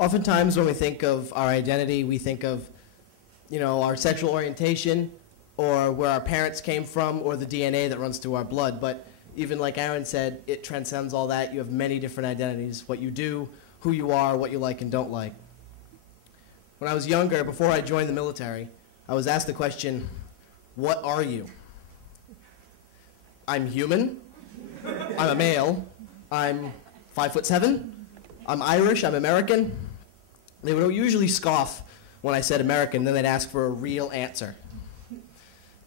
Oftentimes when we think of our identity, we think of, our sexual orientation or where our parents came from or the DNA that runs through our blood. But even like Aaron said, it transcends all that. You have many different identities, what you do, who you are, what you like and don't like. When I was younger, before I joined the military, I was asked the question, what are you? I'm human, I'm a male, I'm 5'7", I'm Irish, I'm American. They would usually scoff when I said American, then they'd ask for a real answer.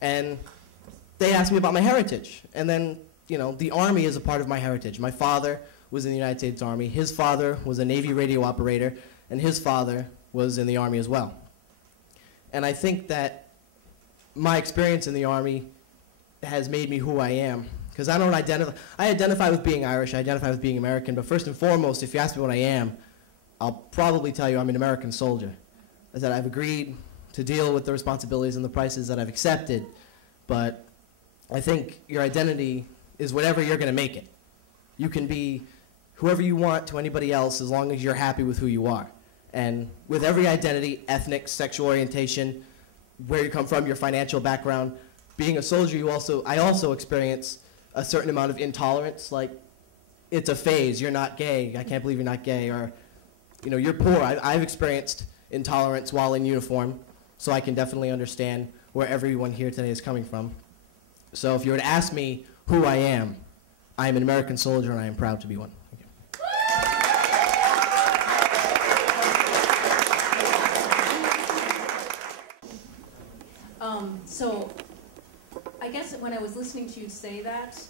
And they asked me about my heritage. And then, the Army is a part of my heritage. My father was in the United States Army. His father was a Navy radio operator, and his father was in the Army as well. And I think that my experience in the Army has made me who I am. Because I identify with being Irish, I identify with being American, but first and foremost, if you ask me what I am, I'll probably tell you I'm an American soldier. I said I've agreed to deal with the responsibilities and the prices that I've accepted, but I think your identity is whatever you're going to make it. You can be whoever you want to anybody else as long as you're happy with who you are. And with every identity, ethnic, sexual orientation, where you come from, your financial background, being a soldier, I also experience a certain amount of intolerance, like it's a phase, you're not gay, I can't believe you're not gay, or you're poor. I've experienced intolerance while in uniform, so I can definitely understand where everyone here today is coming from. So if you were to ask me who I am an American soldier and I am proud to be one. Thank you. So I guess when I was listening to you say that,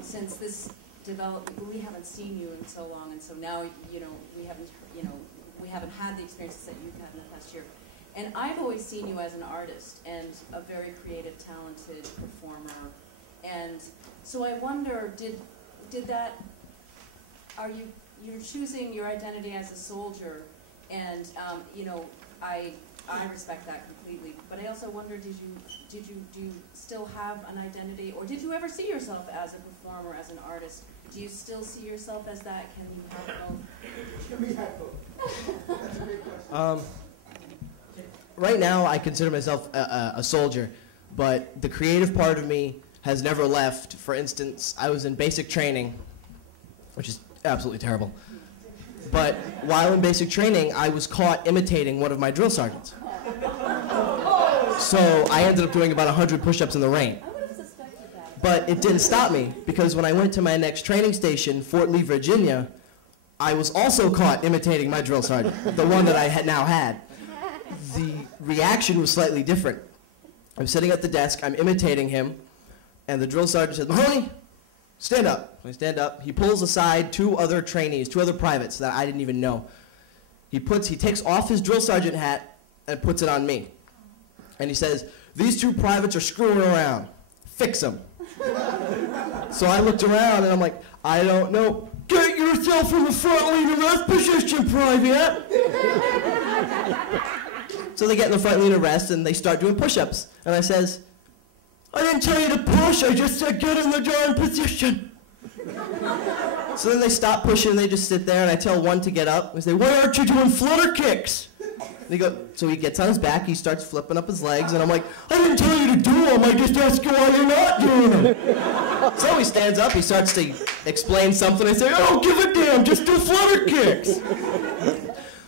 since this developed, we haven't seen you in so long, and so now, we haven't had the experiences that you've had in the past year. And I've always seen you as an artist and a very creative, talented performer. And so I wonder, you're choosing your identity as a soldier, and I respect that completely. But I also wonder, do you still have an identity, or did you ever see yourself as a performer, as an artist? Do you still see yourself as that? Can you have both? Right now, I consider myself a soldier, but the creative part of me has never left. For instance, I was in basic training, which is absolutely terrible. But while in basic training, I was caught imitating one of my drill sergeants. So I ended up doing about 100 push-ups in the rain. I would have suspected that. But it didn't stop me, because when I went to my next training station, Fort Lee, Virginia, I was also caught imitating my drill sergeant, the one that I had now had. The reaction was slightly different. I'm sitting at the desk, I'm imitating him, and the drill sergeant says, "Mahoney, stand up." I stand up. He pulls aside two other trainees, two other privates that I didn't even know. He takes off his drill sergeant hat and puts it on me. And he says, "These two privates are screwing around. Fix them." So I looked around and I'm like, "I don't know." "Get yourself in the front line of rest position, private." So they get in the front line of rest and they start doing push-ups. And I says, "I didn't tell you to push, I just said get in the darn position." So then they stop pushing and they just sit there, and I tell one to get up. I say, "Why aren't you doing flutter kicks?" So he gets on his back, he starts flipping up his legs, and I'm like, "I didn't tell you to do them, I just asked you why you're not doing them." So he stands up, he starts to explain something. I say, "I don't give a damn, just do flutter kicks."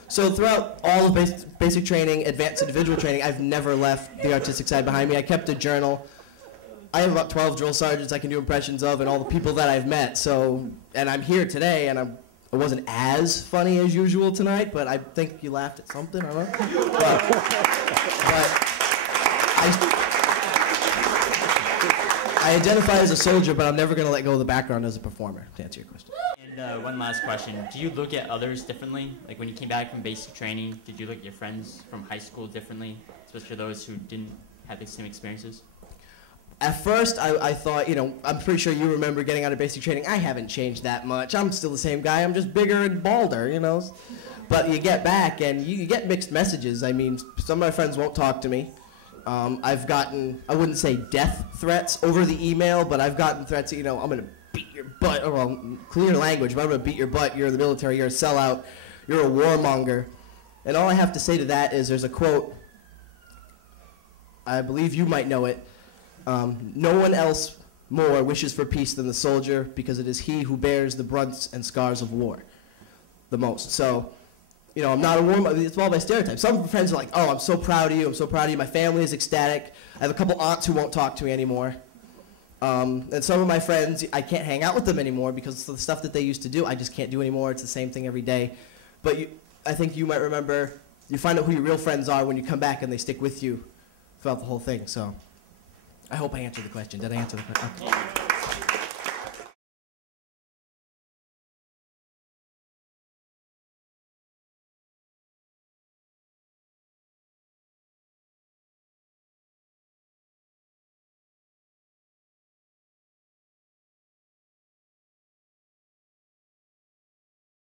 So throughout all of basic training, advanced individual training, I've never left the artistic side behind me. I kept a journal. I have about 12 drill sergeants I can do impressions of, and all the people that I've met. So, and I'm here today, and I wasn't as funny as usual tonight, but I think you laughed at something, I don't know. But I identify as a soldier, but I'm never going to let go of the background as a performer, to answer your question. And one last question. Do you look at others differently? Like when you came back from basic training, did you look at your friends from high school differently, especially those who didn't have the same experiences? At first, I thought, I'm pretty sure you remember getting out of basic training. I haven't changed that much. I'm still the same guy. I'm just bigger and balder, But you get back, and you get mixed messages. I mean, some of my friends won't talk to me. I've gotten, I wouldn't say death threats over the email, but I've gotten threats, I'm going to beat your butt. Well, clear language, but I'm going to beat your butt. You're in the military. You're a sellout. you're a warmonger. And all I have to say to that is there's a quote, I believe you might know it, no one else more wishes for peace than the soldier, because it is he who bears the brunts and scars of war the most. So, you know, I'm not a warmonger. It's all by stereotypes. Some friends are like, oh, I'm so proud of you. I'm so proud of you. My family is ecstatic. I have a couple aunts who won't talk to me anymore. And some of my friends, I can't hang out with them anymore because the stuff that they used to do, I just can't do anymore. It's the same thing every day. But I think you might remember, you find out who your real friends are when you come back and they stick with you throughout the whole thing. So I hope I answered the question. Did I answer the question? Okay.